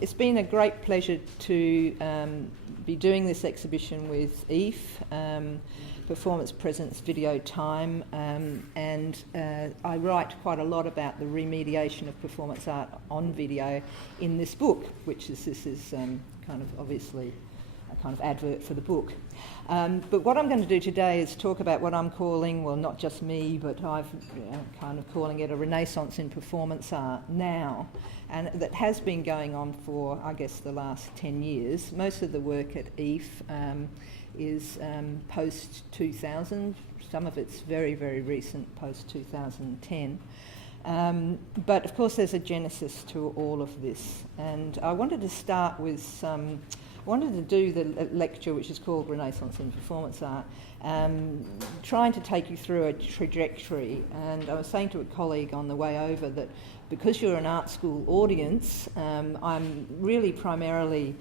It's been a great pleasure to be doing this exhibition with AEAF, Performance Presence Video Time, and I write quite a lot about the remediation of performance art on video in this book, which is kind of obviously a kind of advert for the book. But what I'm going to do today is talk about what I'm calling, well, not just me, but I've kind of calling it a renaissance in performance art now, and that has been going on for, I guess, the last 10 years. Most of the work at AEAF is post-2000. Some of it's very, very recent, post-2010. But of course there's a genesis to all of this, and I wanted to start with I wanted to do the lecture, which is called Renaissance in Performance Art, trying to take you through a trajectory. And I was saying to a colleague on the way over that because you're an art school audience, I'm really primarily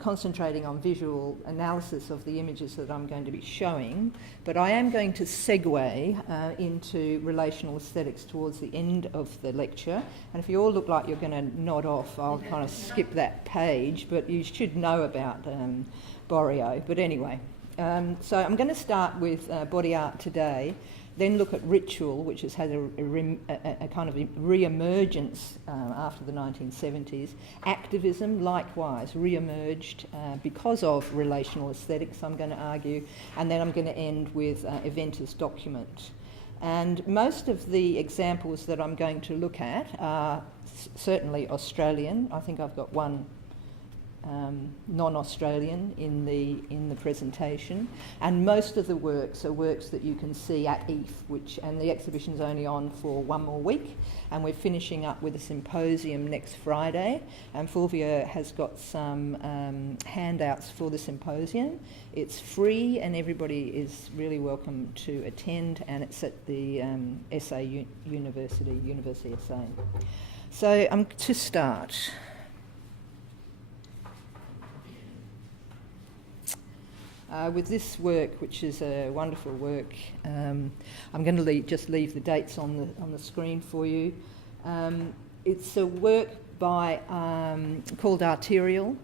concentrating on visual analysis of the images that I'm going to be showing, but I am going to segue into relational aesthetics towards the end of the lecture. And if you all look like you're going to nod off, I'll kind of skip that page, but you should know about Borio. But anyway, so I'm going to start with body art today, then look at ritual, which has had a kind of re-emergence after the 1970s. Activism, likewise, re-emerged because of relational aesthetics, I'm going to argue, and then I'm going to end with event as document. And most of the examples that I'm going to look at are certainly Australian. I think I've got one non-Australian in the presentation, and most of the works are works that you can see at AEAF, and the exhibition's only on for one more week, and we're finishing up with a symposium next Friday, and Fulvia has got some handouts for the symposium. It's free and everybody is really welcome to attend, and it's at the University SA. So to start, with this work, which is a wonderful work, I'm going to just leave the dates on the screen for you. It's a work by called Arterial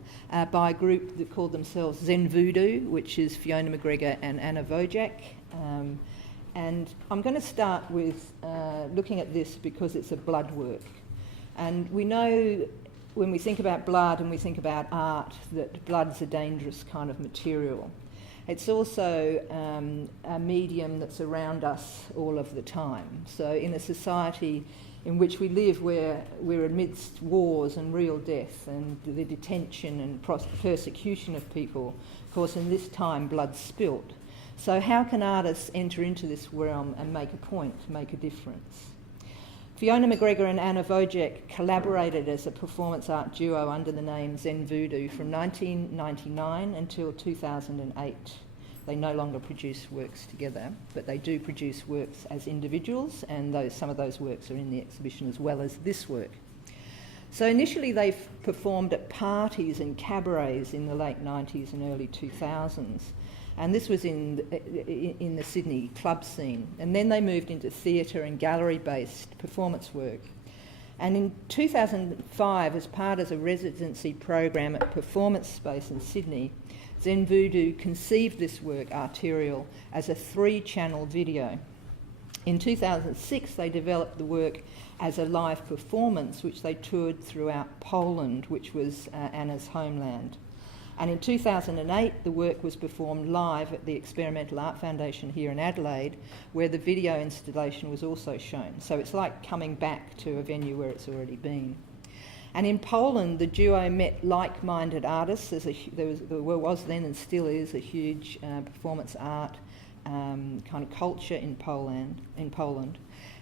by a group that called themselves Zen Voodoo, which is Fiona McGregor and Anna Wojak. And I'm going to start with looking at this because it's a blood work. And we know when we think about blood and we think about art that blood's a dangerous kind of material. It's also a medium that's around us all of the time. So in a society in which we live where we're amidst wars and real death and the detention and persecution of people, of course in this time blood's spilt. So how can artists enter into this realm and make a point, make a difference? Fiona McGregor and Anna Wojak collaborated as a performance art duo under the name Zen Voodoo from 1999 until 2008. They no longer produce works together, but they do produce works as individuals, and some of those works are in the exhibition as well as this work. So initially they performed at parties and cabarets in the late 90s and early 2000s. And this was in the Sydney club scene. And then they moved into theatre and gallery-based performance work. And in 2005, as part of a residency program at Performance Space in Sydney, Zen Voodoo conceived this work, Arterial, as a 3-channel video. In 2006, they developed the work as a live performance, which they toured throughout Poland, which was Anna's homeland. And in 2008, the work was performed live at the Experimental Art Foundation here in Adelaide, where the video installation was also shown. So it's like coming back to a venue where it's already been. And in Poland, the duo met like-minded artists. There was then and still is a huge performance art kind of culture in Poland.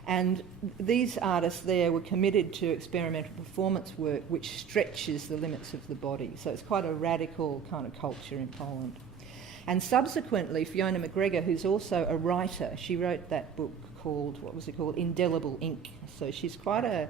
And these artists there were committed to experimental performance work which stretches the limits of the body. So it's quite a radical kind of culture in Poland. And subsequently, Fiona McGregor, who's also a writer, she wrote that book called, Indelible Ink. So she's quite a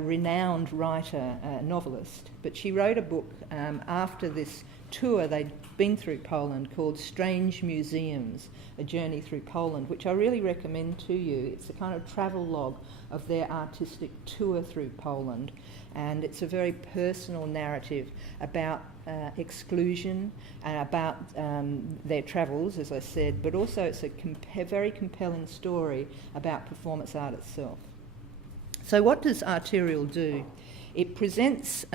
renowned writer, novelist. But she wrote a book after this tour they'd been through Poland called Strange Museums, A Journey Through Poland, which I really recommend to you. It's a kind of travel log of their artistic tour through Poland, and it's a very personal narrative about exclusion and about their travels, as I said, but also it's a very compelling story about performance art itself. So what does Arterial do? It presents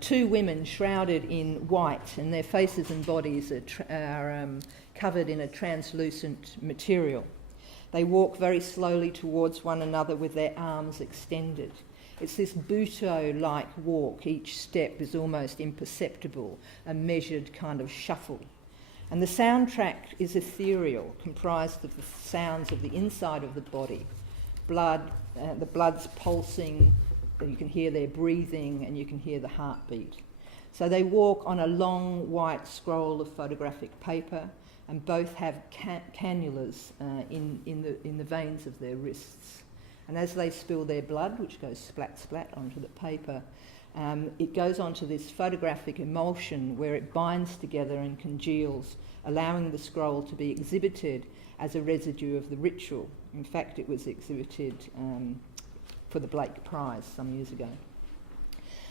two women shrouded in white, and their faces and bodies are covered in a translucent material. They walk very slowly towards one another with their arms extended. It's this Buto-like walk. Each step is almost imperceptible, a measured kind of shuffle. And the soundtrack is ethereal, comprised of the sounds of the inside of the body. Blood, the blood's pulsing, you can hear their breathing, and you can hear the heartbeat. So they walk on a long white scroll of photographic paper, and both have cannulas in the veins of their wrists. And as they spill their blood, which goes splat splat onto the paper, it goes onto this photographic emulsion where it binds together and congeals, allowing the scroll to be exhibited as a residue of the ritual. In fact, it was exhibited for the Blake Prize some years ago.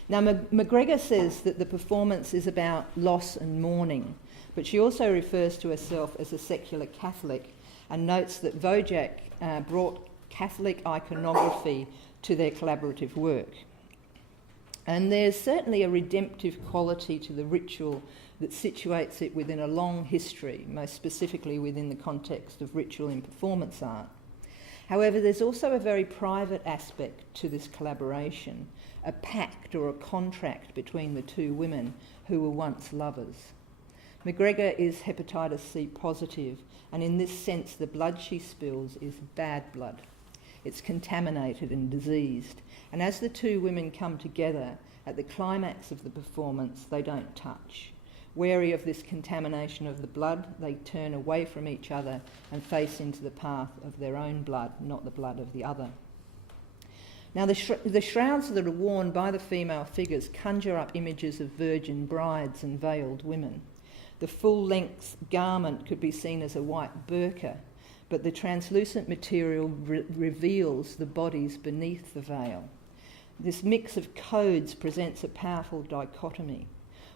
Now, McGregor says that the performance is about loss and mourning, but she also refers to herself as a secular Catholic and notes that Wojak brought Catholic iconography to their collaborative work. And there's certainly a redemptive quality to the ritual that situates it within a long history, most specifically within the context of ritual in performance art. However, there's also a very private aspect to this collaboration, a pact or a contract between the two women who were once lovers. McGregor is hepatitis C positive, and in this sense the blood she spills is bad blood. It's contaminated and diseased, and as the two women come together at the climax of the performance, they don't touch. Wary of this contamination of the blood, they turn away from each other and face into the path of their own blood, not the blood of the other. Now, the shrouds that are worn by the female figures conjure up images of virgin brides and veiled women. The full-length garment could be seen as a white burqa, but the translucent material reveals the bodies beneath the veil. This mix of codes presents a powerful dichotomy.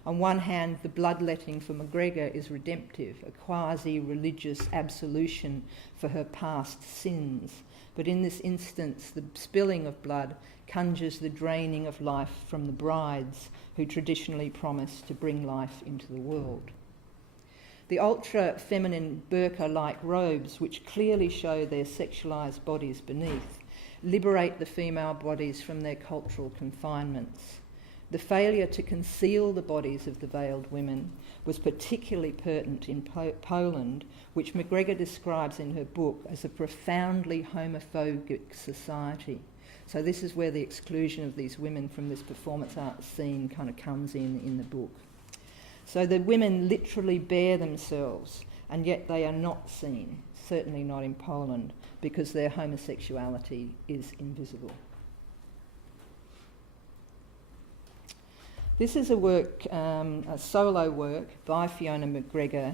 On one hand, the bloodletting for McGregor is redemptive, a quasi-religious absolution for her past sins. But in this instance, the spilling of blood conjures the draining of life from the brides who traditionally promise to bring life into the world. The ultra-feminine burqa-like robes, which clearly show their sexualised bodies beneath, liberate the female bodies from their cultural confinements. The failure to conceal the bodies of the veiled women was particularly pertinent in Poland, which McGregor describes in her book as a profoundly homophobic society. So this is where the exclusion of these women from this performance art scene kind of comes in the book. So the women literally bare themselves, and yet they are not seen, certainly not in Poland, because their homosexuality is invisible. This is a work, a solo work by Fiona McGregor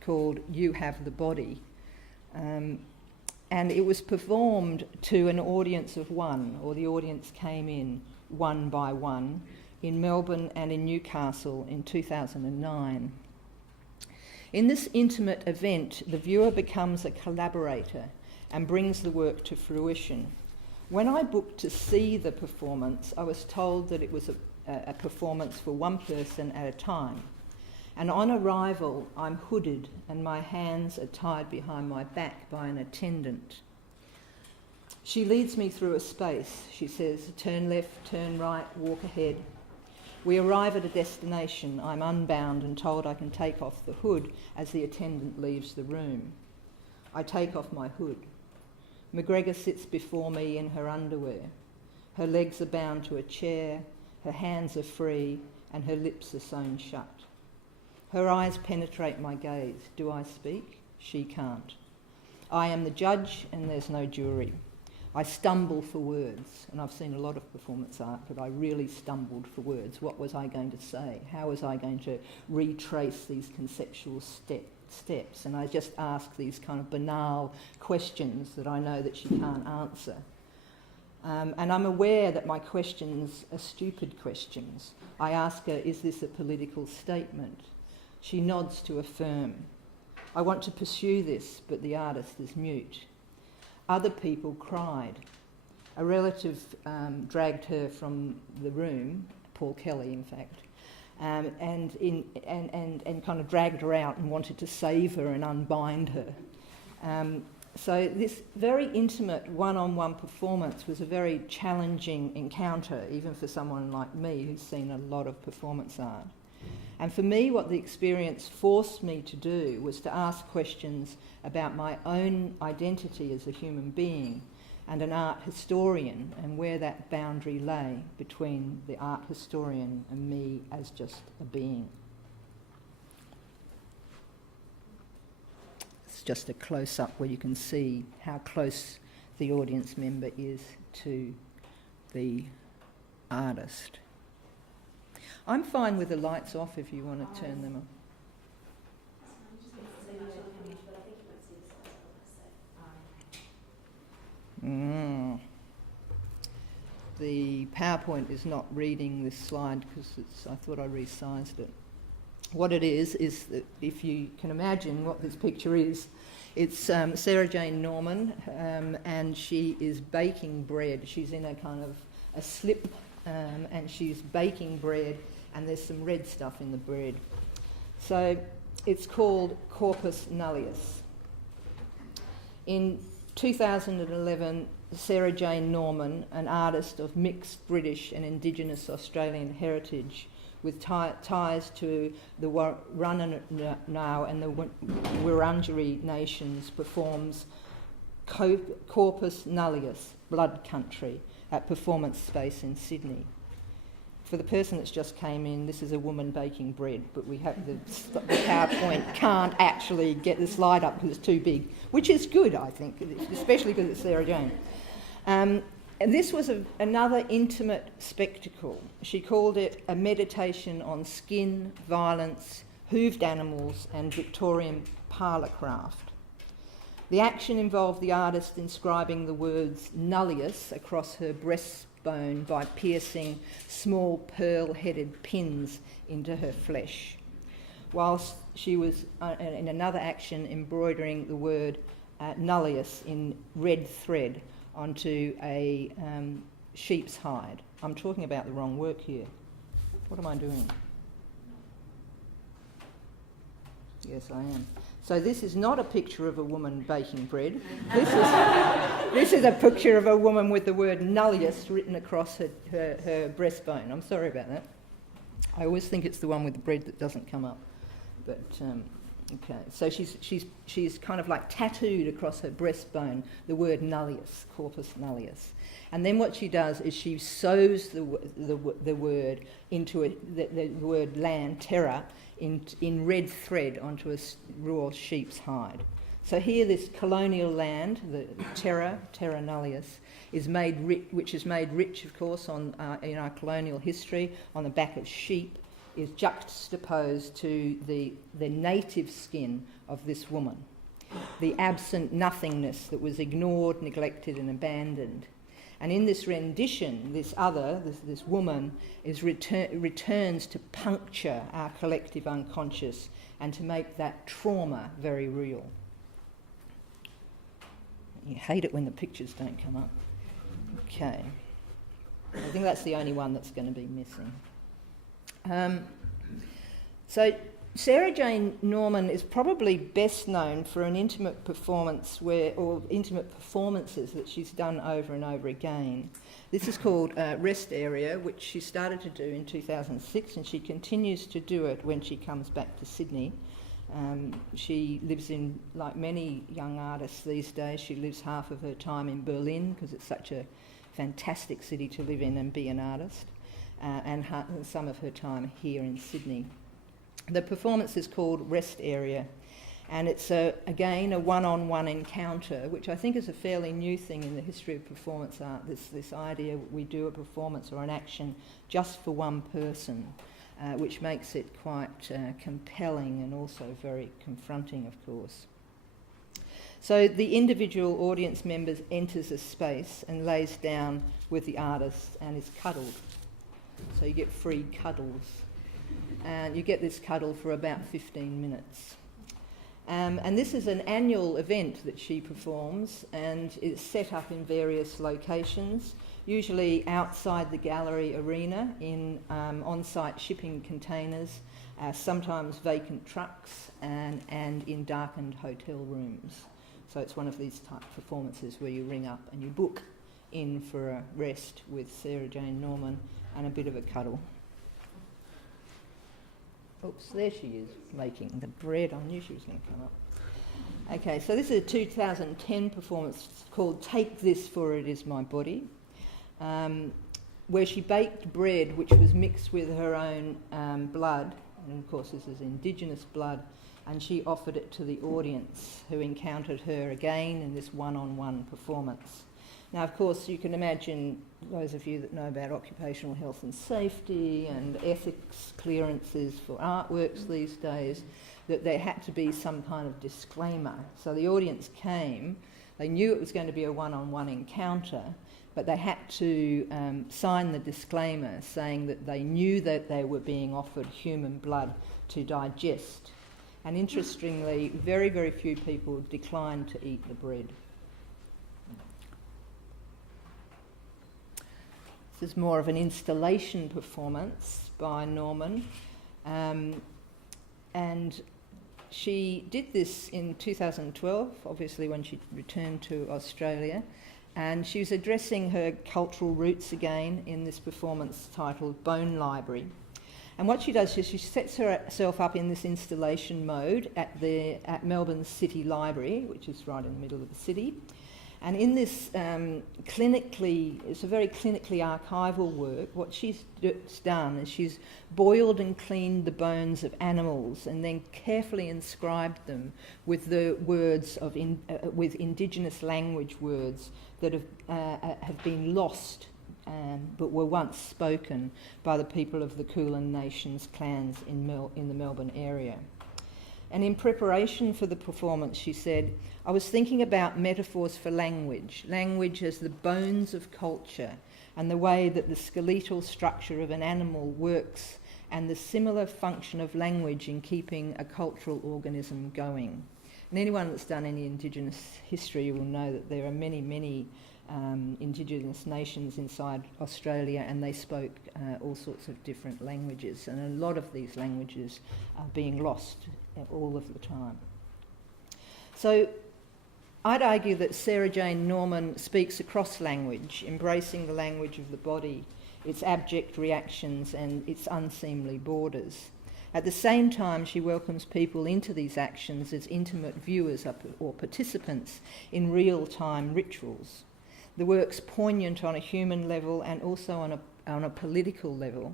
called You Have the Body. And it was performed to an audience of one, or the audience came in one by one, in Melbourne and in Newcastle in 2009. In this intimate event, the viewer becomes a collaborator and brings the work to fruition. When I booked to see the performance, I was told that it was a performance for one person at a time. And on arrival, I'm hooded and my hands are tied behind my back by an attendant. She leads me through a space. She says, turn left, turn right, walk ahead. We arrive at a destination. I'm unbound and told I can take off the hood as the attendant leaves the room. I take off my hood. McGregor sits before me in her underwear. Her legs are bound to a chair, her hands are free, and her lips are sewn shut. Her eyes penetrate my gaze. Do I speak? She can't. I am the judge and there's no jury. I stumble for words, and I've seen a lot of performance art, but I really stumbled for words. What was I going to say? How was I going to retrace these conceptual steps? And I just ask these kind of banal questions that I know that she can't answer. And I'm aware that my questions are stupid questions. I ask her, is this a political statement? She nods to affirm. I want to pursue this, but the artist is mute. Other people cried. A relative dragged her from the room, Paul Kelly in fact, and kind of dragged her out and wanted to save her and unbind her. So this very intimate one-on-one performance was a very challenging encounter, even for someone like me who's seen a lot of performance art. And for me, what the experience forced me to do was to ask questions about my own identity as a human being and an art historian, and where that boundary lay between the art historian and me as just a being. It's just a close-up where you can see how close the audience member is to the artist. I'm fine with the lights off if you want to turn them on. The PowerPoint is not reading this slide because I thought I resized it. What it is that if you can imagine what this picture is, it's Sarah Jane Norman, and she is baking bread. She's in a kind of a slip, and she's baking bread, and there's some red stuff in the bread. So it's called Corpus Nullius. In 2011, Sarah Jane Norman, an artist of mixed British and Indigenous Australian heritage with ties to the Wurrunganao and the Wurundjeri nations, performs Corpus Nullius, Blood Country, at Performance Space in Sydney. For the person that's just came in, this is a woman baking bread, but we have the PowerPoint can't actually get the slide up because it's too big, which is good, I think, especially because it's Sarah Jane. And this was another intimate spectacle. She called it a meditation on skin, violence, hooved animals, and Victorian parlour craft. The action involved the artist inscribing the words nullius across her breastbone by piercing small pearl-headed pins into her flesh, whilst she was, in another action, embroidering the word nullius in red thread onto a sheep's hide. I'm talking about the wrong work here. What am I doing? Yes, I am. So this is not a picture of a woman baking bread. This is a picture of a woman with the word nullius written across her breastbone. I'm sorry about that. I always think it's the one with the bread that doesn't come up. But okay, so she's kind of like tattooed across her breastbone the word nullius, corpus nullius. And then what she does is she sews the word into the word land, terra, in red thread onto a raw sheep's hide. So here this colonial land, the terra nullius, is which is made rich, of course, in our colonial history, on the back of sheep, is juxtaposed to the native skin of this woman, the absent nothingness that was ignored, neglected and abandoned. And in this rendition, this woman returns to puncture our collective unconscious and to make that trauma very real. You hate it when the pictures don't come up. Okay. I think that's the only one that's going to be missing. So Sarah Jane Norman is probably best known for an intimate performance or intimate performances that she's done over and over again. This is called Rest Area, which she started to do in 2006, and she continues to do it when she comes back to Sydney. She lives in, like many young artists these days, she lives half of her time in Berlin because it's such a fantastic city to live in and be an artist, and some of her time here in Sydney. The performance is called Rest Area, And it's, again, a one-on-one encounter, which I think is a fairly new thing in the history of performance art, this idea we do a performance or an action just for one person, which makes it quite compelling and also very confronting, of course. So the individual audience member enters a space and lays down with the artist and is cuddled. So you get free cuddles. And you get this cuddle for about 15 minutes. And this is an annual event that she performs, and it's set up in various locations, usually outside the gallery arena in on-site shipping containers, sometimes vacant trucks, and in darkened hotel rooms. So it's one of these type of performances where you ring up and you book in for a rest with Sarah Jane Norman and a bit of a cuddle. Oops, there she is, making the bread. I knew she was going to come up. Okay, so this is a 2010 performance called Take This For It Is My Body, where she baked bread which was mixed with her own blood, and of course this is Indigenous blood, and she offered it to the audience who encountered her again in this one-on-one performance. Now, of course, you can imagine, those of you that know about occupational health and safety and ethics clearances for artworks these days, that there had to be some kind of disclaimer. So the audience came, they knew it was going to be a one-on-one encounter, but they had to sign the disclaimer saying that they knew that they were being offered human blood to digest. And interestingly, very, very few people declined to eat the bread. This is more of an installation performance by Norman, and she did this in 2012, obviously when she returned to Australia, and she was addressing her cultural roots again in this performance titled Bone Library. And what she does is she sets herself up in this installation mode at Melbourne's City Library, which is right in the middle of the city. And in this it's a very clinically archival work, what she's done is she's boiled and cleaned the bones of animals and then carefully inscribed them with the words of with Indigenous language words that have been lost but were once spoken by the people of the Kulin Nations clans in the Melbourne area. And in preparation for the performance, she said, I was thinking about metaphors for language as the bones of culture and the way that the skeletal structure of an animal works and the similar function of language in keeping a cultural organism going. And anyone that's done any Indigenous history will know that there are many, many Indigenous nations inside Australia, and they spoke all sorts of different languages, and a lot of these languages are being lost all of the time. So I'd argue that Sarah Jane Norman speaks across language, embracing the language of the body, its abject reactions and its unseemly borders. At the same time, she welcomes people into these actions as intimate viewers or participants in real-time rituals. The work's poignant on a human level and also on a political level.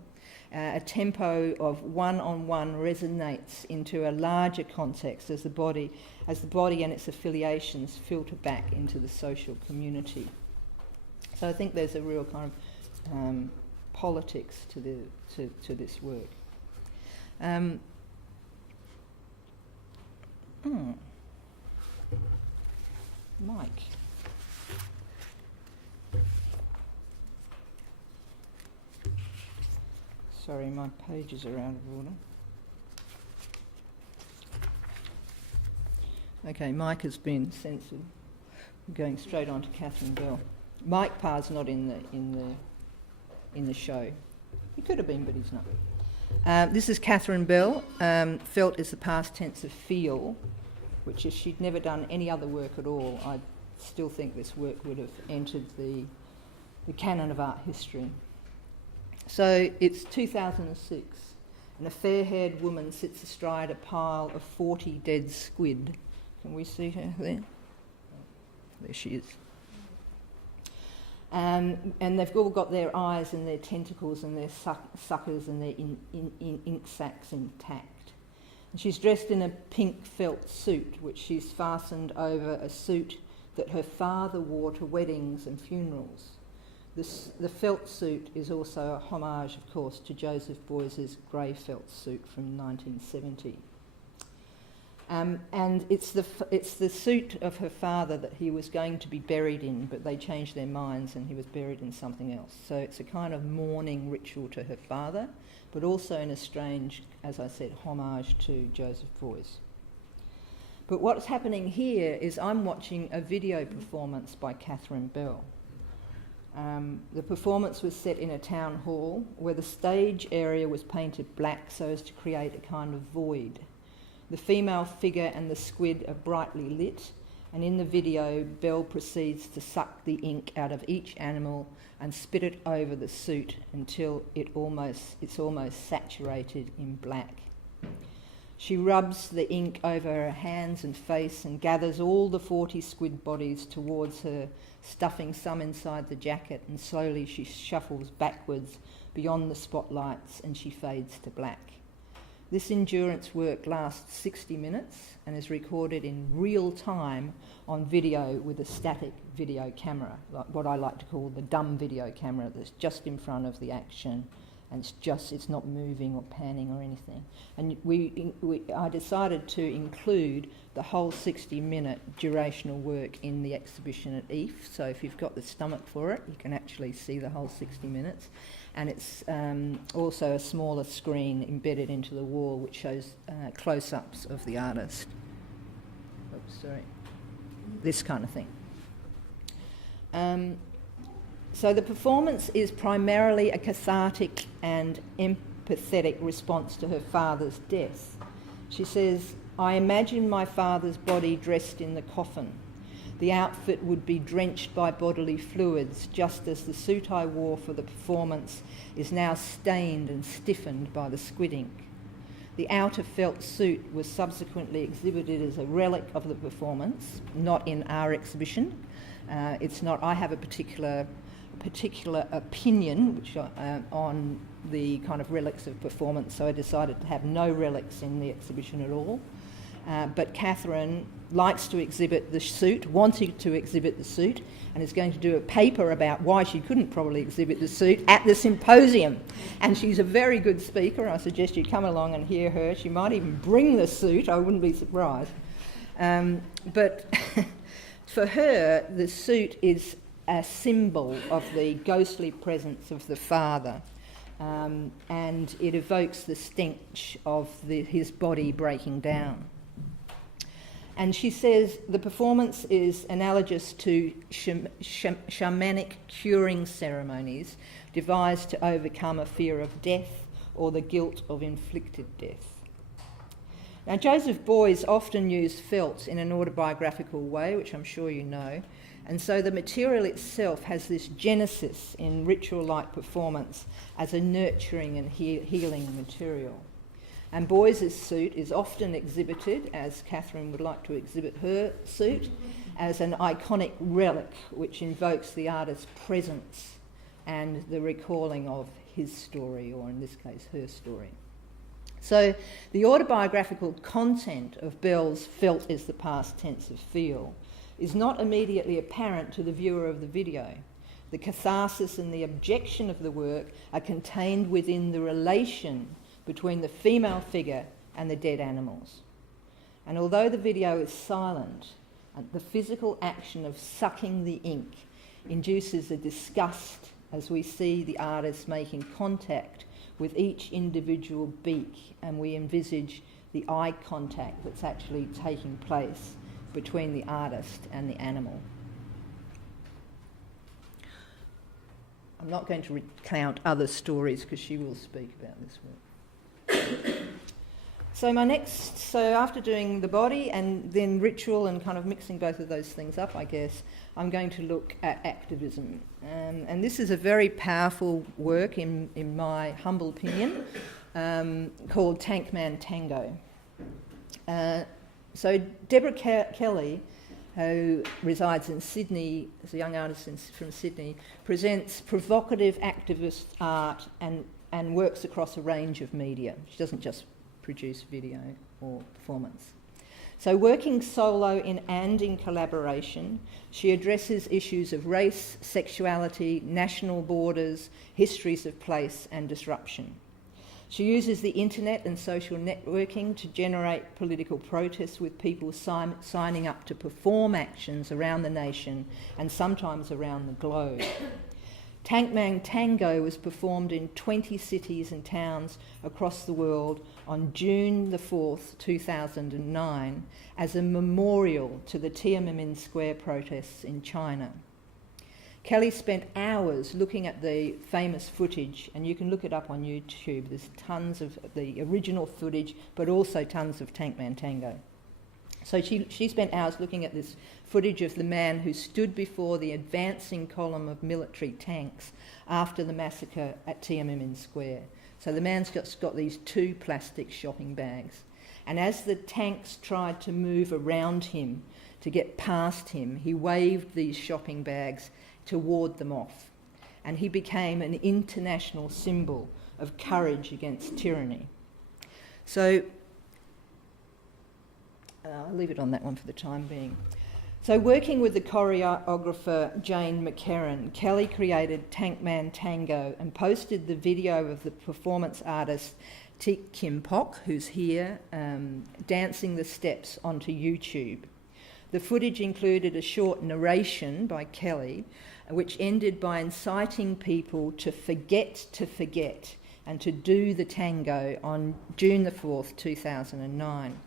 A tempo of one-on-one resonates into a larger context as the body and its affiliations filter back into the social community. So I think there's a real kind of politics to this work. Mike. Sorry, my pages are out of order. Okay, Mike has been censored. I'm going straight on to Catherine Bell. Mike Parr's not in the show. He could have been, but he's not. This is Catherine Bell. Felt is the past tense of feel, which if she'd never done any other work at all, I still think this work would have entered the canon of art history. So it's 2006, and a fair-haired woman sits astride a pile of 40 dead squid. Can we see her there? There she is. And they've all got their eyes and their tentacles and their suckers and their ink sacs intact. She's dressed in a pink felt suit, which she's fastened over a suit that her father wore to weddings and funerals. The felt suit is also a homage, of course, to Joseph Beuys's grey felt suit from 1970. And it's the suit of her father that he was going to be buried in, but they changed their minds and he was buried in something else. So it's a kind of mourning ritual to her father, but also in a strange, as I said, homage to Joseph Beuys. But what's happening here is I'm watching a video performance by Catherine Bell. The performance was set in a town hall where the stage area was painted black so as to create a kind of void. The female figure and the squid are brightly lit, and in the video, Bell proceeds to suck the ink out of each animal and spit it over the suit until it's almost saturated in black. She rubs the ink over her hands and face and gathers all the 40 squid bodies towards her, stuffing some inside the jacket, and slowly she shuffles backwards beyond the spotlights and she fades to black. This endurance work lasts 60 minutes and is recorded in real time on video with a static video camera, like what I like to call the dumb video camera that's just in front of the action, and it's not moving or panning or anything. And I decided to include the whole 60-minute durational work in the exhibition at AEAF, so if you've got the stomach for it, you can actually see the whole 60 minutes. And it's also a smaller screen embedded into the wall which shows close-ups of the artist. Oops, sorry. This kind of thing. So the performance is primarily a cathartic and empathetic response to her father's death. She says, "I imagine my father's body dressed in the coffin. The outfit would be drenched by bodily fluids, just as the suit I wore for the performance is now stained and stiffened by the squid ink. The outer felt suit was subsequently exhibited as a relic of the performance, not in our exhibition. It's not. I have a particular opinion on the kind of relics of performance, so I decided to have no relics in the exhibition at all. But Catherine likes to exhibit the suit, wanted to exhibit the suit, and is going to do a paper about why she couldn't probably exhibit the suit at the symposium. And she's a very good speaker. I suggest you come along and hear her. She might even bring the suit. I wouldn't be surprised. But for her, the suit is a symbol of the ghostly presence of the father. And it evokes the stench of his body breaking down. And she says the performance is analogous to shamanic curing ceremonies devised to overcome a fear of death or the guilt of inflicted death. Now, Joseph Beuys often used felt in an autobiographical way, which I'm sure you know, and so the material itself has this genesis in ritual-like performance as a nurturing and healing material. And Beuys's suit is often exhibited, as Catherine would like to exhibit her suit, as an iconic relic which invokes the artist's presence and the recalling of his story, or in this case, her story. So the autobiographical content of Bell's "felt is the past tense of feel" is not immediately apparent to the viewer of the video. The catharsis and the objection of the work are contained within the relation between the female figure and the dead animals. And although the video is silent, the physical action of sucking the ink induces a disgust as we see the artist making contact with each individual beak, and we envisage the eye contact that's actually taking place between the artist and the animal. I'm not going to recount other stories because she will speak about this work. So after doing the body and then ritual and kind of mixing both of those things up, I guess, I'm going to look at activism. And this is a very powerful work, in my humble opinion, called Tankman Tango. So Deborah Kelly, who resides in Sydney, is a young artist from Sydney, presents provocative activist art and works across a range of media. She doesn't just produce video. or performance. So working solo and in collaboration, she addresses issues of race, sexuality, national borders, histories of place and disruption. She uses the internet and social networking to generate political protests with people signing up to perform actions around the nation and sometimes around the globe. Tankman Tango was performed in 20 cities and towns across the world on June the 4th, 2009, as a memorial to the Tiananmen Square protests in China. Kelly spent hours looking at the famous footage, and you can look it up on YouTube. There's tons of the original footage, but also tons of Tankman Tango. So she spent hours looking at this footage of the man who stood before the advancing column of military tanks after the massacre at Tiananmen Square. So the man's just got these 2 plastic shopping bags. And as the tanks tried to move around him to get past him, he waved these shopping bags to ward them off. And he became an international symbol of courage against tyranny. So I'll leave it on that one for the time being. So working with the choreographer Jane McCarran, Kelly created Tankman Tango and posted the video of the performance artist Tik Kim Pok, who's here, dancing the steps onto YouTube. The footage included a short narration by Kelly, which ended by inciting people to forget and to do the tango on June the 4th, 2009.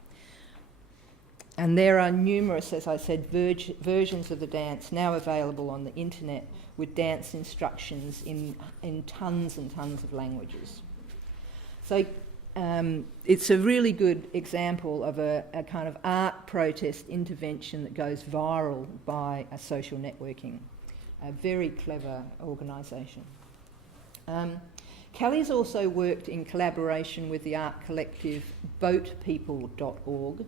And there are numerous, as I said, versions of the dance now available on the internet with dance instructions in tons and tons of languages. So it's a really good example of a kind of art protest intervention that goes viral by a social networking. A very clever organisation. Kelly's also worked in collaboration with the art collective boatpeople.org,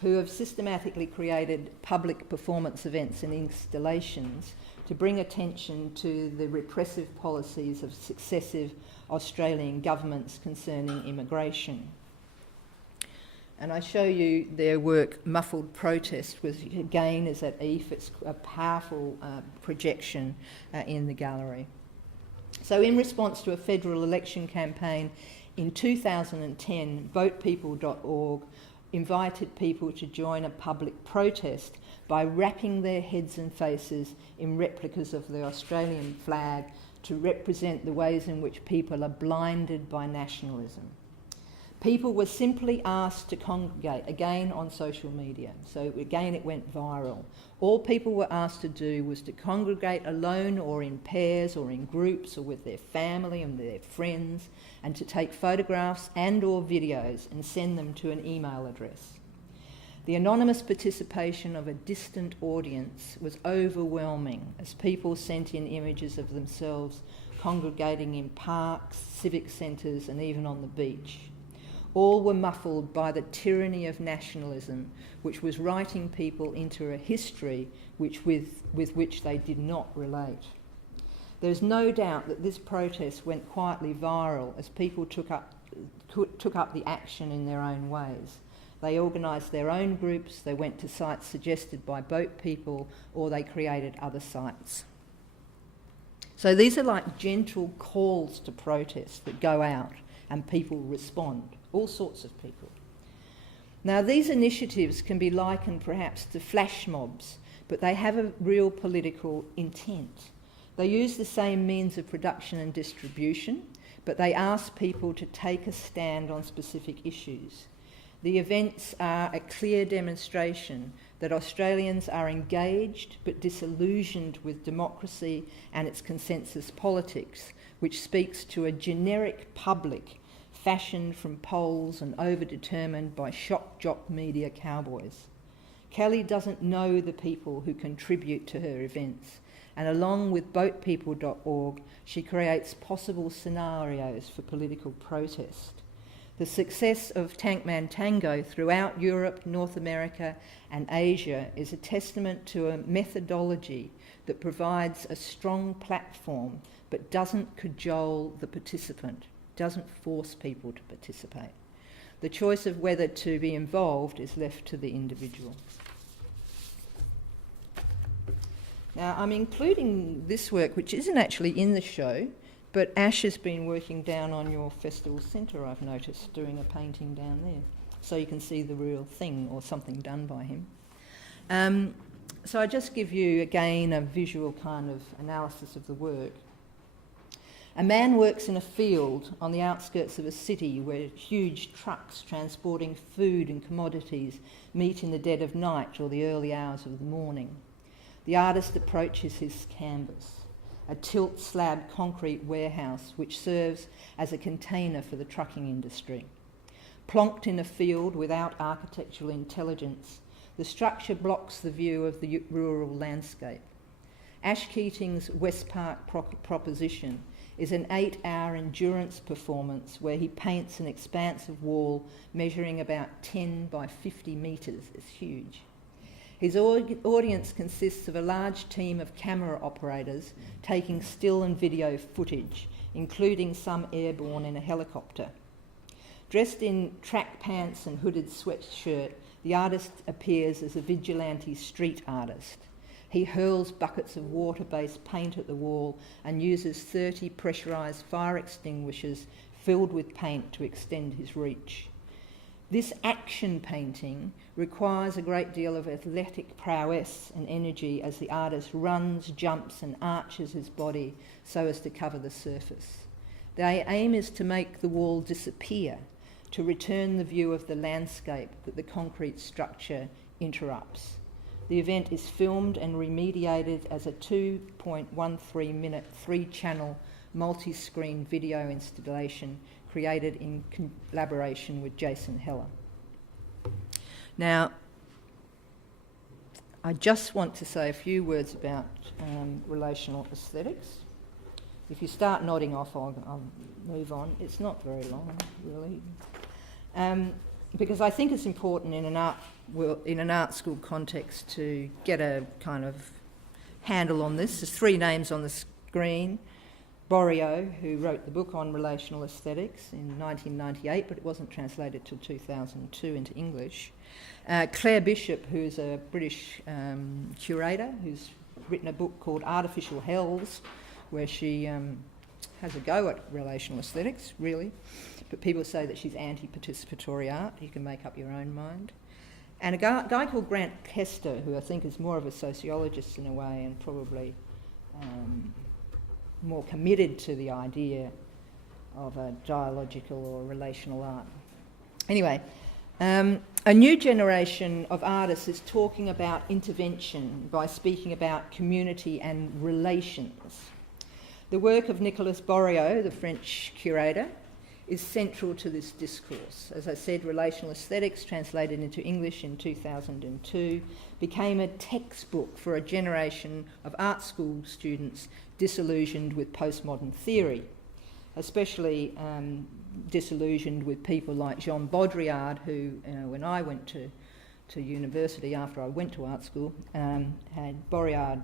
who have systematically created public performance events and installations to bring attention to the repressive policies of successive Australian governments concerning immigration. And I show you their work, Muffled Protest, which again is at AEAF. It's a powerful projection in the gallery. So in response to a federal election campaign in 2010, votepeople.org invited people to join a public protest by wrapping their heads and faces in replicas of the Australian flag to represent the ways in which people are blinded by nationalism. People were simply asked to congregate, again on social media. So again, it went viral. All people were asked to do was to congregate alone or in pairs or in groups or with their family and their friends, and to take photographs and or videos and send them to an email address. The anonymous participation of a distant audience was overwhelming as people sent in images of themselves congregating in parks, civic centres and even on the beach. All were muffled by the tyranny of nationalism, which was writing people into a history with which they did not relate. There's no doubt that this protest went quietly viral as people took up the action in their own ways. They organised their own groups, they went to sites suggested by boat people, or they created other sites. So these are like gentle calls to protest that go out and people respond, all sorts of people. Now these initiatives can be likened perhaps to flash mobs, but they have a real political intent. They use the same means of production and distribution, but they ask people to take a stand on specific issues. The events are a clear demonstration that Australians are engaged but disillusioned with democracy and its consensus politics, which speaks to a generic public fashioned from polls and overdetermined by shock jock media cowboys. Kelly doesn't know the people who contribute to her events, and along with boatpeople.org, she creates possible scenarios for political protest. The success of Tankman Tango throughout Europe, North America and Asia is a testament to a methodology that provides a strong platform but doesn't cajole the participant, doesn't force people to participate. The choice of whether to be involved is left to the individual. Now, I'm including this work, which isn't actually in the show, but Ash has been working down on your festival centre, I've noticed, doing a painting down there. So you can see the real thing, or something done by him. So I just give you, again, a visual kind of analysis of the work. A man works in a field on the outskirts of a city where huge trucks transporting food and commodities meet in the dead of night or the early hours of the morning. The artist approaches his canvas, a tilt slab concrete warehouse which serves as a container for the trucking industry. Plonked in a field without architectural intelligence, the structure blocks the view of the rural landscape. Ash Keating's West Park proposition is an 8-hour endurance performance where he paints an expansive wall measuring about 10 by 50 metres. It's huge. His audience consists of a large team of camera operators taking still and video footage, including some airborne in a helicopter. Dressed in track pants and hooded sweatshirt, the artist appears as a vigilante street artist. He hurls buckets of water-based paint at the wall and uses 30 pressurised fire extinguishers filled with paint to extend his reach. This action painting requires a great deal of athletic prowess and energy as the artist runs, jumps and arches his body so as to cover the surface. The aim is to make the wall disappear, to return the view of the landscape that the concrete structure interrupts. The event is filmed and remediated as a 2.13 minute 3-channel multi-screen video installation created in collaboration with Jason Heller. Now, I just want to say a few words about relational aesthetics. If you start nodding off, I'll move on. It's not very long, really. Because I think it's important in an art school context to get a kind of handle on this. There's 3 names on the screen. Borio, who wrote the book on relational aesthetics in 1998, but it wasn't translated till 2002 into English. Claire Bishop, who's a British curator, who's written a book called Artificial Hells, where she has a go at relational aesthetics, really. But people say that she's anti-participatory art. You can make up your own mind. And a guy called Grant Kester, who I think is more of a sociologist in a way and probably more committed to the idea of a dialogical or relational art. Anyway, a new generation of artists is talking about intervention by speaking about community and relations. The work of Nicolas Borio, the French curator, is central to this discourse. As I said, Relational Aesthetics, translated into English in 2002, became a textbook for a generation of art school students disillusioned with postmodern theory, especially disillusioned with people like Jean Baudrillard, who, when I went to university after I went to art school, Baudrillard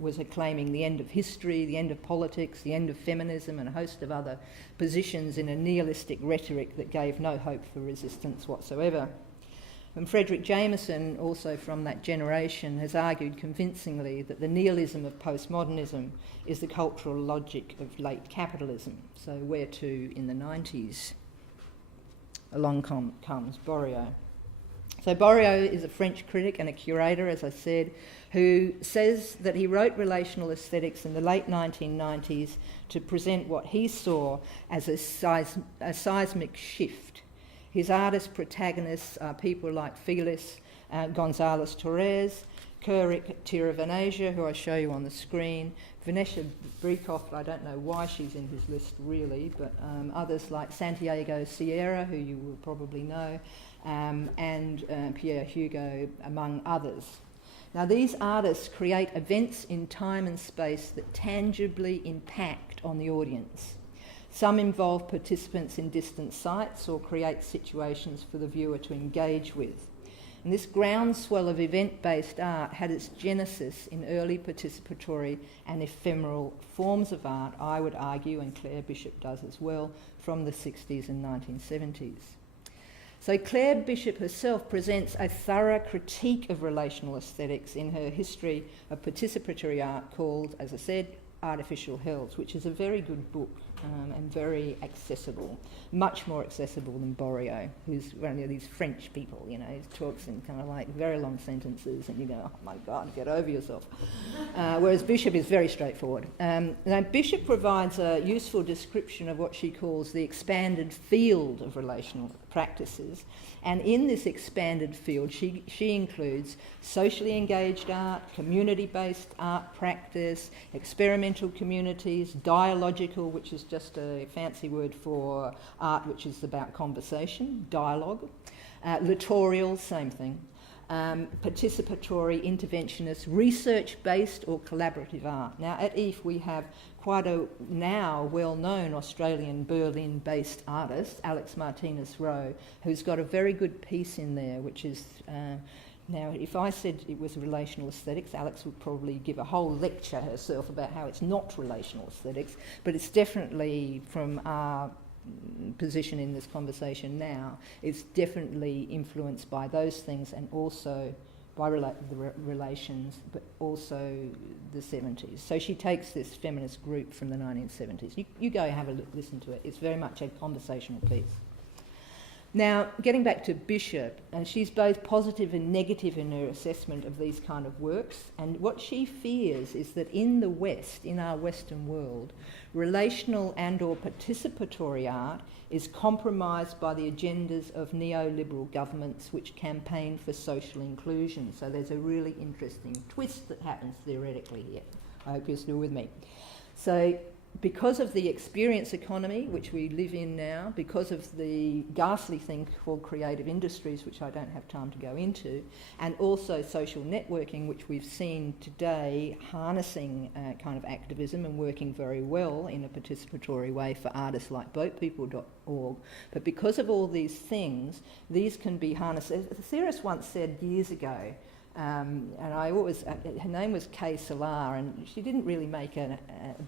was acclaiming the end of history, the end of politics, the end of feminism, and a host of other positions in a nihilistic rhetoric that gave no hope for resistance whatsoever. And Frederick Jameson, also from that generation, has argued convincingly that the nihilism of postmodernism is the cultural logic of late capitalism. So where to in the 90s? Along comes Borio. So Borio is a French critic and a curator, as I said, who says that he wrote relational aesthetics in the late 1990s to present what he saw as a seismic shift. His artist protagonists are people like Félix González Torres, Kurik Tiravanija, who I show you on the screen, Vanessa Brikov, I don't know why she's in his list really, but others like Santiago Sierra, who you will probably know, and Pierre Hugo, among others. Now, these artists create events in time and space that tangibly impact on the audience. Some involve participants in distant sites or create situations for the viewer to engage with. And this groundswell of event-based art had its genesis in early participatory and ephemeral forms of art, I would argue, and Claire Bishop does as well, from the 60s and 1970s. So Claire Bishop herself presents a thorough critique of relational aesthetics in her history of participatory art called, as I said, Artificial Hells, which is a very good book and very accessible, much more accessible than Borio, who's one of these French people, you know, who talks in kind of like very long sentences and you go, oh my God, get over yourself. Whereas Bishop is very straightforward. Now Bishop provides a useful description of what she calls the expanded field of relational practices, and in this expanded field she includes socially engaged art, community-based art practice, experimental communities, dialogical, which is just a fancy word for art which is about conversation, dialogue, litorial, same thing, participatory, interventionist, research-based or collaborative art. Now at AEAF we have quite a now well-known Australian Berlin-based artist, Alex Martinez-Rowe, who's got a very good piece in there, which is, now if I said it was relational aesthetics, Alex would probably give a whole lecture herself about how it's not relational aesthetics, but it's definitely, from our position in this conversation now, it's definitely influenced by those things and also by the relations, but also the 70s. So she takes this feminist group from the 1970s. You go have a listen to it. It's very much a conversational piece. Now, getting back to Bishop, she's both positive and negative in her assessment of these kind of works, and what she fears is that in the West, in our Western world, relational and or participatory art is compromised by the agendas of neoliberal governments which campaign for social inclusion. So there's a really interesting twist that happens theoretically here. I hope you're still with me. So because of the experience economy which we live in now, because of the ghastly thing called creative industries, which I don't have time to go into, and also social networking, which we've seen today harnessing kind of activism and working very well in a participatory way for artists like boatpeople.org. But because of all these things, these can be harnessed. A theorist once said years ago, and I always, her name was Kay Salar, and she didn't really make a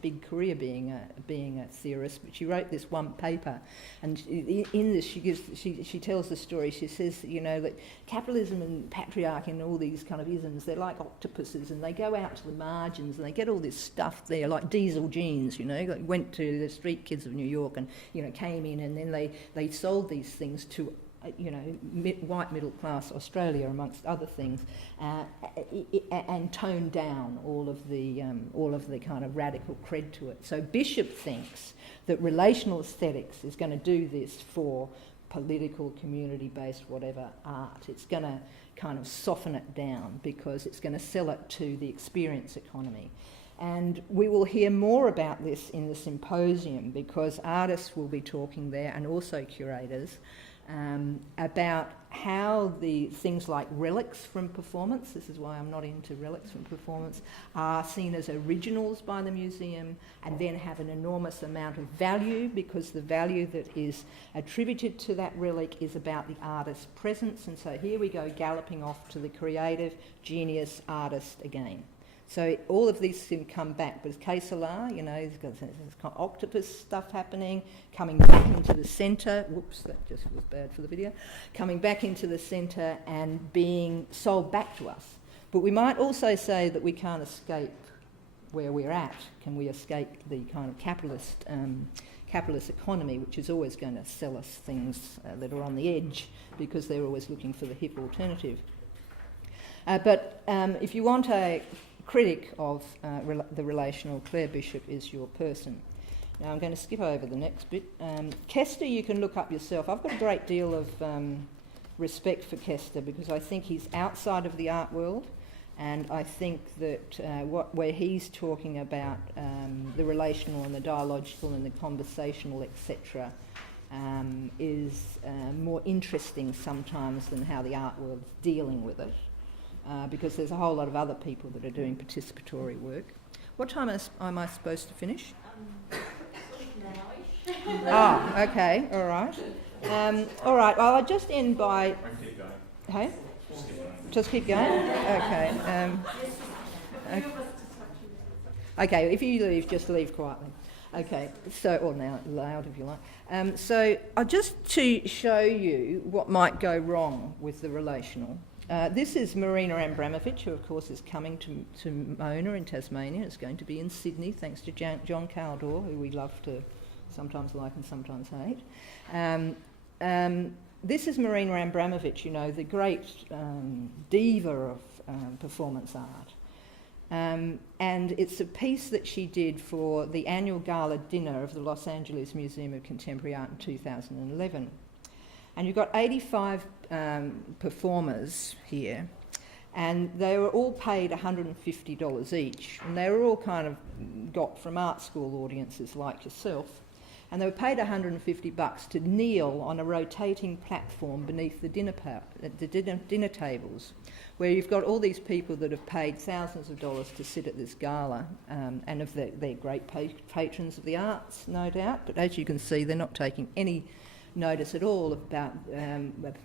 big career being a theorist, but she wrote this one paper, and in this she tells the story. She says, you know, that capitalism and patriarchy and all these kind of isms, they're like octopuses, and they go out to the margins and they get all this stuff there, like diesel jeans, you know, like went to the street kids of New York and, you know, came in and then they sold these things to, you know, white middle class Australia, amongst other things, and toned down all of the kind of radical cred to it. So Bishop thinks that relational aesthetics is going to do this for political, community-based, whatever art. It's going to kind of soften it down because it's going to sell it to the experience economy. And we will hear more about this in the symposium because artists will be talking there and also curators about how the things like relics from performance, this is why I'm not into relics from performance, are seen as originals by the museum and then have an enormous amount of value because the value that is attributed to that relic is about the artist's presence. And so here we go galloping off to the creative genius artist again. So all of these things come back, but Kay Salar, you know, there's kind of octopus stuff happening, coming back into the centre, whoops, that just was bad for the video, coming back into the centre and being sold back to us. But we might also say that we can't escape where we're at. Can we escape the kind of capitalist economy, which is always going to sell us things that are on the edge because they're always looking for the hip alternative. But if you want a critic of the relational, Claire Bishop is your person. Now I'm going to skip over the next bit. Kester you can look up yourself. I've got a great deal of respect for Kester because I think he's outside of the art world, and I think that where he's talking about the relational and the dialogical and the conversational, etc., is more interesting sometimes than how the art world's dealing with it. Because there's a whole lot of other people that are doing participatory work. What time am I supposed to finish? Now-ish. Oh, okay, all right. All right, well, I'll just end by... Keep going. Hey? Just keep Just keep going? Okay. Okay, if you leave, just leave quietly. Okay, so, or now loud if you like. So just to show you what might go wrong with the relational. This is Marina Abramovich, who of course is coming to Mona in Tasmania. It's going to be in Sydney, thanks to John Caldor, who we love to sometimes like and sometimes hate. This is Marina Abramovich, you know, the great diva of performance art. And it's a piece that she did for the annual gala dinner of the Los Angeles Museum of Contemporary Art in 2011. And you've got 85 performers here, and they were all paid $150 each, and they were all kind of got from art school audiences like yourself, and they were paid $150 to kneel on a rotating platform beneath the dinner tables, where you've got all these people that have paid thousands of dollars to sit at this gala, and they're great patrons of the arts, no doubt, but as you can see, they're not taking any notice at all about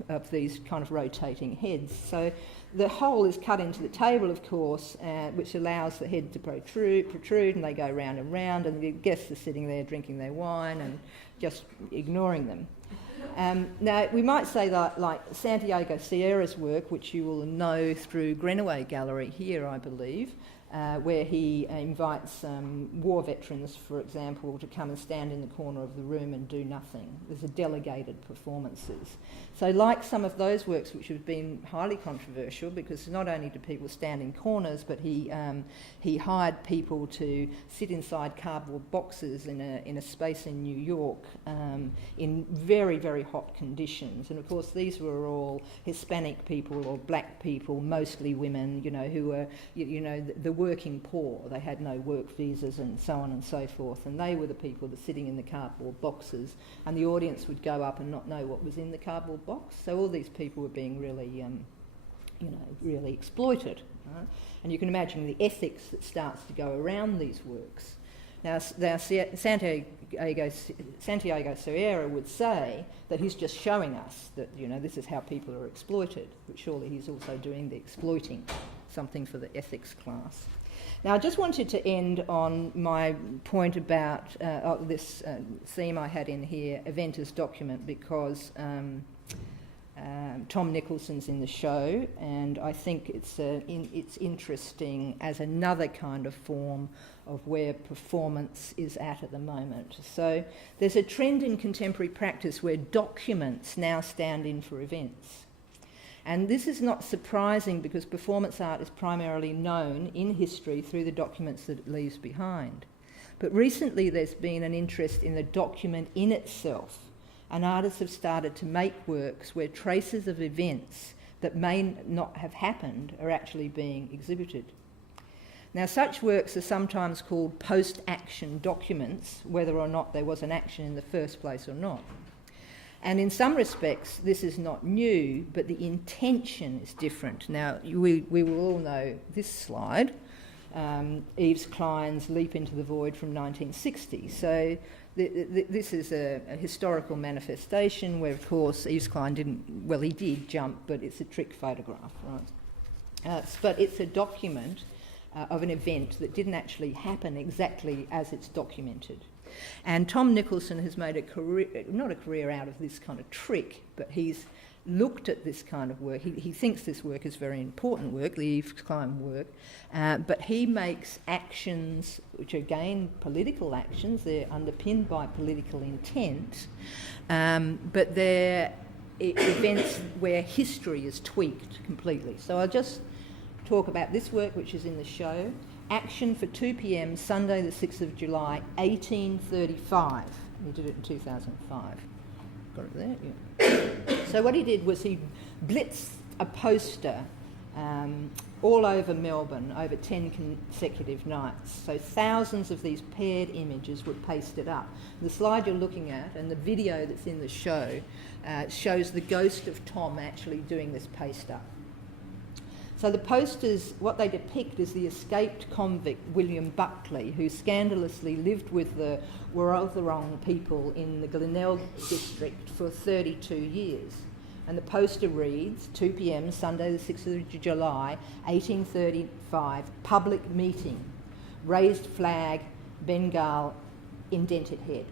of these kind of rotating heads. So the hole is cut into the table, of course, which allows the head to protrude, and they go round and round, and the guests are sitting there drinking their wine and just ignoring them. Now, we might say that, like Santiago Sierra's work, which you will know through Greenaway Gallery here, I believe, where he invites war veterans, for example, to come and stand in the corner of the room and do nothing. There's a delegated performances. So like some of those works which have been highly controversial, because not only do people stand in corners, but he hired people to sit inside cardboard boxes in a space in New York in very, very hot conditions. And of course these were all Hispanic people or black people, mostly women, you know, who were, you know, the working poor. They had no work visas and so on and so forth, and they were the people that were sitting in the cardboard boxes, and the audience would go up and not know what was in the cardboard box. So all these people were being really, you know, really exploited. Right? And you can imagine the ethics that starts to go around these works. Now Santiago Sierra would say that he's just showing us that, you know, this is how people are exploited, but surely he's also doing the exploiting, something for the ethics class. Now, I just wanted to end on my point about this theme I had in here, event as document, because Tom Nicholson's in the show, and I think it's interesting as another kind of form of where performance is at the moment. So there's a trend in contemporary practice where documents now stand in for events. And this is not surprising because performance art is primarily known in history through the documents that it leaves behind. But recently there's been an interest in the document in itself, and artists have started to make works where traces of events that may not have happened are actually being exhibited. Now, such works are sometimes called post-action documents, whether or not there was an action in the first place or not. And in some respects, this is not new, but the intention is different. Now, we will all know this slide, Yves Klein's Leap into the Void from 1960. So this is a historical manifestation where, of course, Yves Klein didn't, well, he did jump, but it's a trick photograph, right? But it's a document of an event that didn't actually happen exactly as it's documented. And Tom Nicholson has made a career, not a career out of this kind of trick, but he's looked at this kind of work. He thinks this work is very important work, the Yves Klein work, but he makes actions which are, again, political actions. They're underpinned by political intent, but they're events where history is tweaked completely. So I'll just talk about this work, which is in the show. Action for 2 p.m, Sunday the 6th of July, 1835. He did it in 2005. Got it there? Yeah. So what he did was he blitzed a poster all over Melbourne over 10 consecutive nights. So thousands of these paired images were pasted up. The slide you're looking at and the video that's in the show shows the ghost of Tom actually doing this paste up. So the posters, what they depict is the escaped convict William Buckley, who scandalously lived with the Warrawong people in the Glenelg district for 32 years. And the poster reads, 2 p.m, Sunday the 6th of July, 1835, public meeting, raised flag, Bengal, indented head.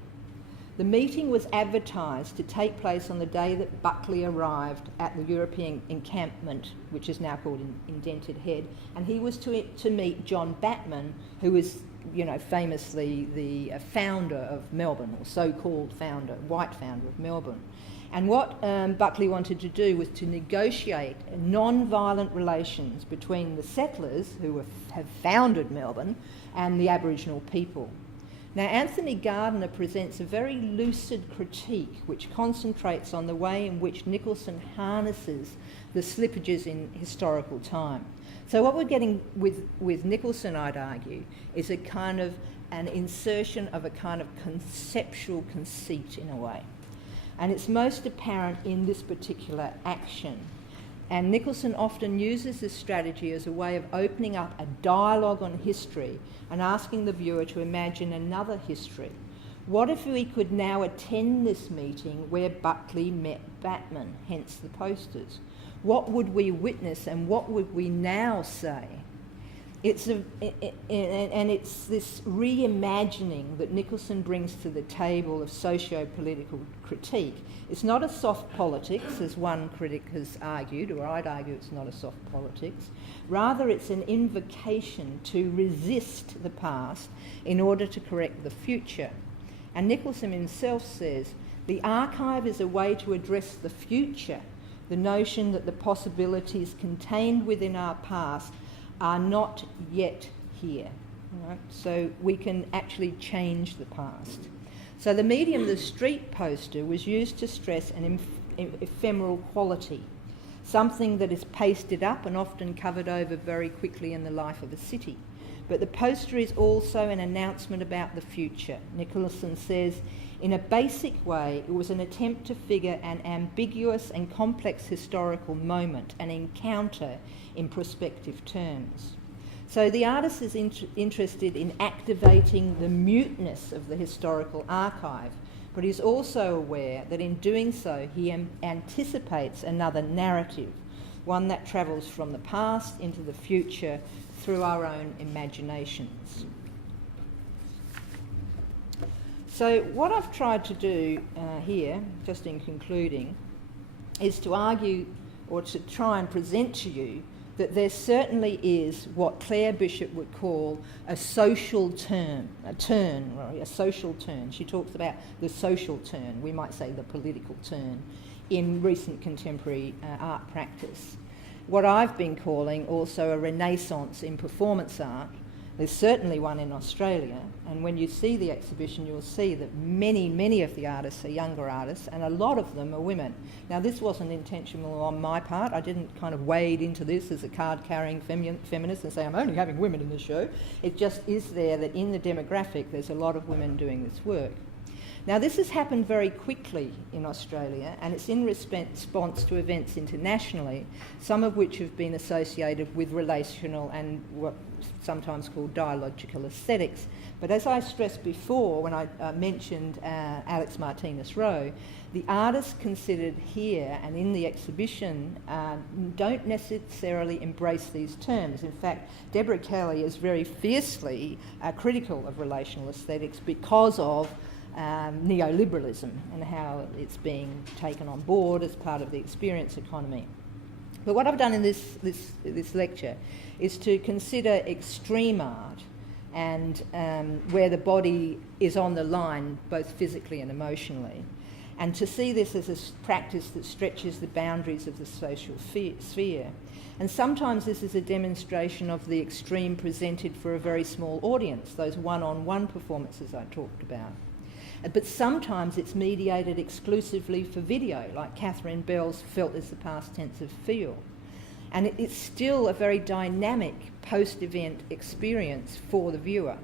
The meeting was advertised to take place on the day that Buckley arrived at the European encampment, which is now called Indented Head, and he was to meet John Batman, who is, famously the founder of Melbourne, or so-called founder, white founder of Melbourne. And what Buckley wanted to do was to negotiate non-violent relations between the settlers, who have founded Melbourne, and the Aboriginal people. Now, Anthony Gardiner presents a very lucid critique which concentrates on the way in which Nicholson harnesses the slippages in historical time. So what we're getting with Nicholson, I'd argue, is a kind of an insertion of a kind of conceptual conceit in a way. And it's most apparent in this particular action. And Nicholson often uses this strategy as a way of opening up a dialogue on history and asking the viewer to imagine another history. What if we could now attend this meeting where Buckley met Batman, hence the posters? What would we witness and what would we now say? It's this reimagining that Nicholson brings to the table of socio-political critique. It's not a soft politics, as one critic has argued, or I'd argue it's not a soft politics. Rather, it's an invocation to resist the past in order to correct the future. And Nicholson himself says, the archive is a way to address the future, the notion that the possibilities contained within our past are not yet here. Right? So we can actually change the past. So the medium, the street poster, was used to stress an ephemeral quality, something that is pasted up and often covered over very quickly in the life of a city. But the poster is also an announcement about the future. Nicholson says, in a basic way, it was an attempt to figure an ambiguous and complex historical moment, an encounter in prospective terms. So the artist is interested in activating the muteness of the historical archive, but he's also aware that in doing so he anticipates another narrative, one that travels from the past into the future through our own imaginations. So what I've tried to do here, just in concluding, is to argue or to try and present to you that there certainly is what Claire Bishop would call a social turn. She talks about the social turn, we might say the political turn, in recent contemporary art practice. What I've been calling also a renaissance in performance art. There's certainly one in Australia, and when you see the exhibition you'll see that many of the artists are younger artists, and a lot of them are women. Now this wasn't intentional on my part. I didn't kind of wade into this as a card-carrying feminist and say I'm only having women in the show. It just is there that in the demographic there's a lot of women doing this work. Now this has happened very quickly in Australia, and it's in response to events internationally, some of which have been associated with relational and what sometimes called dialogical aesthetics. But as I stressed before when I mentioned Alex Martinez-Rowe, the artists considered here and in the exhibition don't necessarily embrace these terms. In fact, Deborah Kelly is very fiercely critical of relational aesthetics because of neoliberalism and how it's being taken on board as part of the experience economy. But what I've done in this lecture is to consider extreme art and where the body is on the line both physically and emotionally, and to see this as a practice that stretches the boundaries of the social sphere. And sometimes this is a demonstration of the extreme presented for a very small audience, those one-on-one performances I talked about. But sometimes it's mediated exclusively for video, like Catherine Bell's felt is the past tense of feel. And it's still a very dynamic post-event experience for the viewer.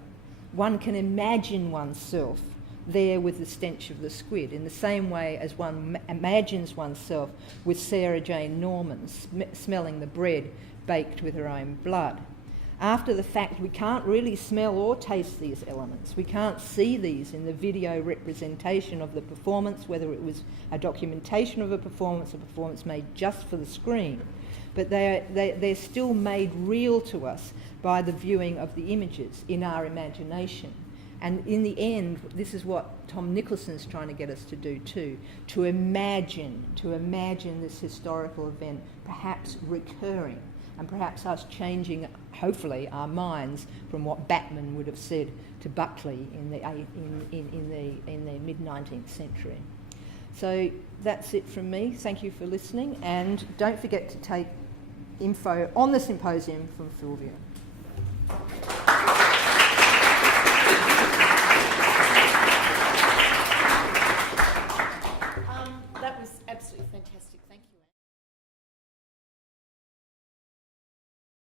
One can imagine oneself there with the stench of the squid, in the same way as one imagines oneself with Sarah Jane Norman smelling the bread baked with her own blood. After the fact, we can't really smell or taste these elements. We can't see these in the video representation of the performance, whether it was a documentation of a performance made just for the screen. But they're still made real to us by the viewing of the images in our imagination. And in the end, this is what Tom Nicholson's trying to get us to do too, to imagine this historical event perhaps recurring, and perhaps us changing, hopefully, our minds from what Batman would have said to Buckley in the mid-19th century. So that's it from me. Thank you for listening, and don't forget to take info on the symposium from Fulvia.